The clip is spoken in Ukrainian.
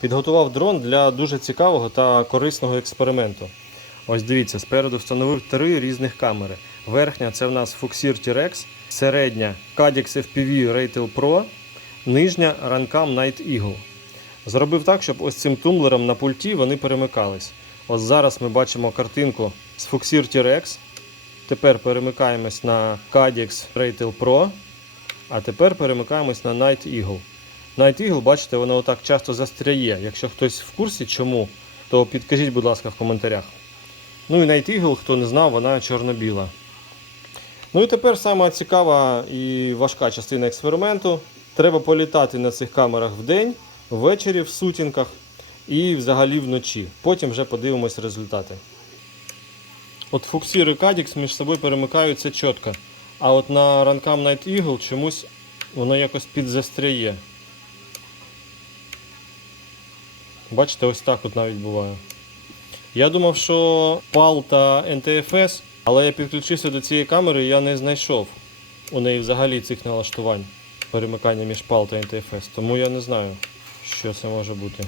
Підготував дрон для дуже цікавого та корисного експерименту. Ось дивіться, спереду встановив три різних камери. Верхня це в нас Fuxir T-Rex, середня Cadix FPV Ratel Pro, нижня Rancam Night Eagle. Зробив так, щоб ось цим тумблером на пульті вони перемикались. Ось зараз ми бачимо картинку з Fuxir T-Rex. Тепер перемикаємось на Cadix Ratel Pro, а тепер перемикаємось на Night Eagle. Night Eagle, бачите, воно отак часто застряє. Якщо хтось в курсі чому, то підкажіть, будь ласка, в коментарях. Ну і Night Eagle, хто не знав, вона чорно-біла. Ну і тепер сама цікава і важка частина експерименту. Треба політати на цих камерах вдень, ввечері в сутінках і взагалі вночі. Потім вже подивимось результати. От Fuxir і Cadix між собою перемикаються чітко. А от на Rancam Night Eagle чомусь воно якось підзастряє. Бачите, ось так от навіть буває. Я думав, що PAL та NTFS, але я підключився до цієї камери і я не знайшов у неї взагалі цих налаштувань перемикання між PAL та NTFS. Тому я не знаю, що це може бути.